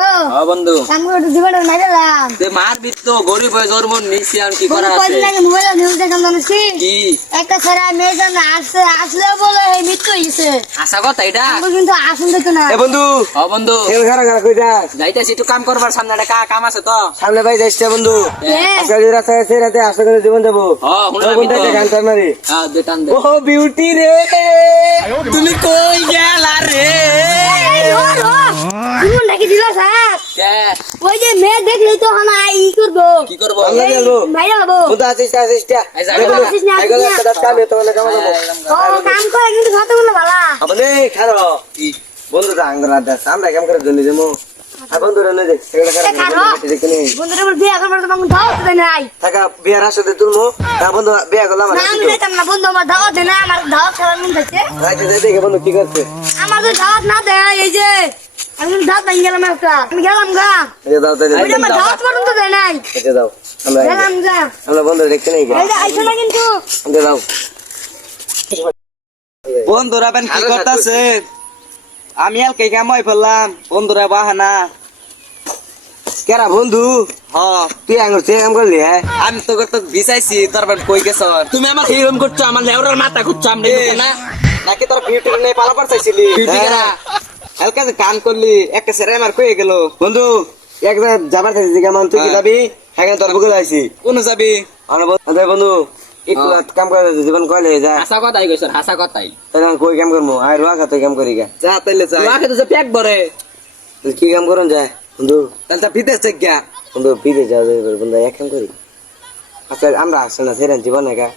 হ্যাঁ বন্ধু কাম করে জীবনটা না গেলাম তে মার বিত্ত গরিব হয়ে জন্ম নিছি আর কি করা আছে কয়দিন আগে মোবাইলে নিউজ দেখলাম জানিস কি একটা ছেলে মেয়ে জন্য আসলে বলে এই মৃত্যু হয়েছে আশা কথা এটা আমরা কিন্তু আসুন দেখো না এ বন্ধু ও বন্ধু তেল খারা খারা কই যাস যাইতেছি একটু কাম করবার সামনে একটা কাম আছে তো সামনে ভাই যাইস বন্ধু হ্যাঁ। আজকাল রাস্তা আছে রাতে আশা করে জীবন যাবো হ্যাঁ হুনা কোনটা গান টান মারি হ্যাঁ দে টান দে ও বিউটি রে তুমি কই গেলা রে জীবন নাকি দিল স্যার কে ওই যে মেয়ে দেখলে তো হানা ই করবো কি করব আমরা যাবো ভাইয়া হবো বন্ধু আসিস আসিস এই যা, বন্ধু আসিস না, আইগো আসিস না। একটা কাম তো না কাম যাবো ও কাম করে কিন্তু কতগুলো ভালা আপনি খারো বন্ধু তো আঙ্গরা দাস আমরা কাম করে জন্য যাবো আর বন্ধু রে দেখ সেটা এ খারো। করে দেখতে নেই বন্ধুরা বল বিয়ে করবার তো মামুন দাও তো নাই থাকা বিয়ার আসতে তুলমু তা বন্ধু বিয়া করলাম না আমি যেতাম না বন্ধু আমার দাওয়াত দে না আমার দাওয়াত খাবার মন চাইছে রাইতে দেখে বন্ধু কি করছে আমার তো দাওয়াত না দে এই যে আমি কিন্তু দাওয়াত নিয়ে গেলাম একটা আমি গেলাম গা এই যে দাও তাই ওই যে আমার দাওয়াত পর্যন্ত দেয় নাই এই যে দাও আমরা গেলাম গা আমরা বন্ধু দেখতে নেই এই যে আইসো না কিন্তু এই দাও বন্ধুরা বেন কি করতেছে আমি আর কে কামাই ফেললাম বন্ধুরা বাহানা কেরা বন্ধু হ তুই আঙ্গুর তুই কাম করলি হ্যাঁ আমি তো করতে বিছাইছি তারপর কই গেছ তুমি আমার হিরোম করছো আমার লেওরার মাথা করছো আমি না নাকি তোর বিউটি নিয়ে পালাবার চাইছিলি বিউটি কেরা? হালকা যে কান করলি একটা সেরে আমার কই গেল বন্ধু এক জায়গায় যাবার চাইছি যে কেমন তুই কি যাবি হ্যাঁ তোর বুকে যাইছি কোন যাবি আমরা বন্ধু একটু কাম করে জীবন কইলে যা হাসা কথাই কইছ হাসা কথাই তাহলে আমি কই কাম করবো আর রুয়া খাতে কাম করি গা যা তাইলে যা তোমাকে তো যে প্যাক ভরে তুই কি কাম করুন যায় বন্ধু তাহলে তা বিদেশ চেক গা বন্ধু বিদে যাও বন্ধু এক কাম করি আচ্ছা আমরা আসলে না সেরেন জীবন একা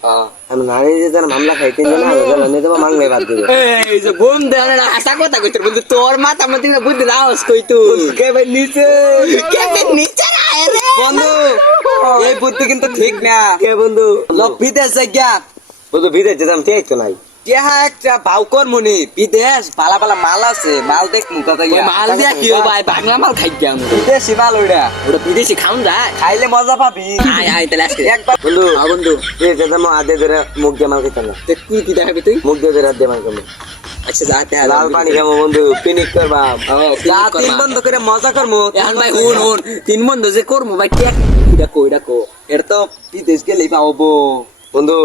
আমি নারী যে যেন মামলা খাই তিন জন আলো নিয়ে দেবো মাংলে বাদ দিবে এই যে বন্ধু হাসা কথা কইছ বন্ধু তোর মাথা মধ্যে বুদ্ধি রাওস কই তুই কে ভাই নিচে কেমন নিচে রায় রে বন্ধু এই বুদ্ধি কিন্তু ঠিক না কে বন্ধু লোক বিদেশ চেক গা বন্ধু বিদে যেতাম ঠিক তো নাই কেহা একটা ভাও কর মনি বিদেশ পালা পালা মাল আছে মাল দেখ মুখা তাই ওই মাল দিয়া কি হবে ভাই বাংলা মাল খাই গিয়া আমরা বিদেশি মাল ওইটা ওটা বিদেশি খাউন যায় খাইলে মজা পাবি আয় আয় তাহলে আজকে একবার বন্ধু হ্যাঁ বন্ধু বিদে যেতাম আদে ধরে মুখ দিয়ে মাল খেতাম না তে তুই কি দেখাবি তুই মুখ দিয়ে ধরে আদে মাল খাবো আচ্ছা যাতে লাল পানি খাবো বন্ধু পিনিক করবা যা তিন বন্ধ করে মজা করবো এখন ভাই হুন হুন তিন বন্ধু যে করবো ভাই কে এটা কো এটা তো বিদেশ গেলেই পাবো বন্ধু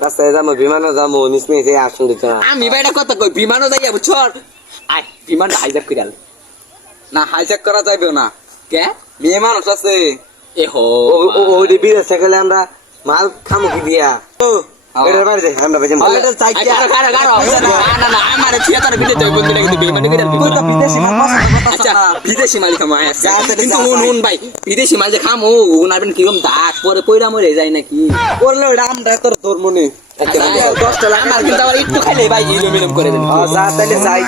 রাস্তায় যাবো বিমানে যাবো নিশ্চয়ই সে আসুন দিত না আমি ভাই এটা কথা কই বিমানও যাইয়া বুঝছর আয় বিমানটা হাইজাক কইরাল না হাইজ্যাক করা যাবে না কে মেয়ে মানুষ আছে এ হো ওই বিদেশ থেকে আমরা মাল খামো কি দিয়া এটার বাইরে যাই আমরা বেজে এটা চাই আয় কারো কারো কারো না না আমার থিয়েটার বিলে তো বন্ধুটা কিন্তু বিমানে কইরাল তুই তো বিদেশি মাল পছন্দ করতাছ আচ্ছা না বিদেশি মাল খামো আয় যা, তাহলে কিন্তু যা, হুন ভাই। হুন ভাই বিদেশি মাল যে খামো হুন আরবেন কিরম দাগ পরে পয়রা মরে যায় নাকি করলে ওইটা আমরা তোর তোর মনে আমার কিন্তু আবার একটু খাইলে ভাই ইলুমিলুম করে দেন যা তাহলে যাই